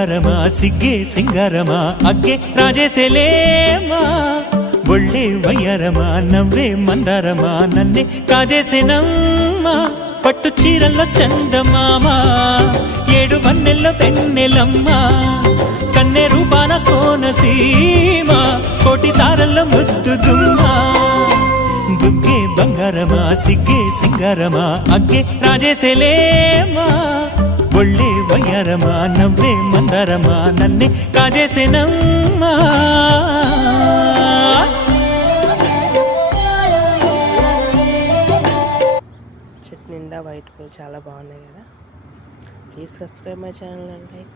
ಬಂಗಾರಮ ಸಿಗ್ಗೆ ಸಿಂಗಾರಮ ಅಗ್ಗೆ ರಾಜೇಸೆಲೇಮಾ ಒಳ್ಳೆ ವಯ್ಯಾರಮ నవ్వే మందారమ నన్నే కాజేసేనమ్మ పట్టు చీరల్లో చందమామ ఏడు వన్నెల్లో పెన్నెలమ్మ కన్నె రూపాన కోనసీమ కోటి తారల్లో ముద్దుగుమ్మ బుగ్గే బంగారమ సిగ్గే సింగారమ అగ్గే రాజేసెలేమా ఒళ్ళే వయ్యారమ నవ్వే మందారమ నన్నే కాజేసేనమ్మా చెట్టు నిండా వైట్ పూలు చాలా బాగున్నాయి కదా. Please subscribe my channel and like.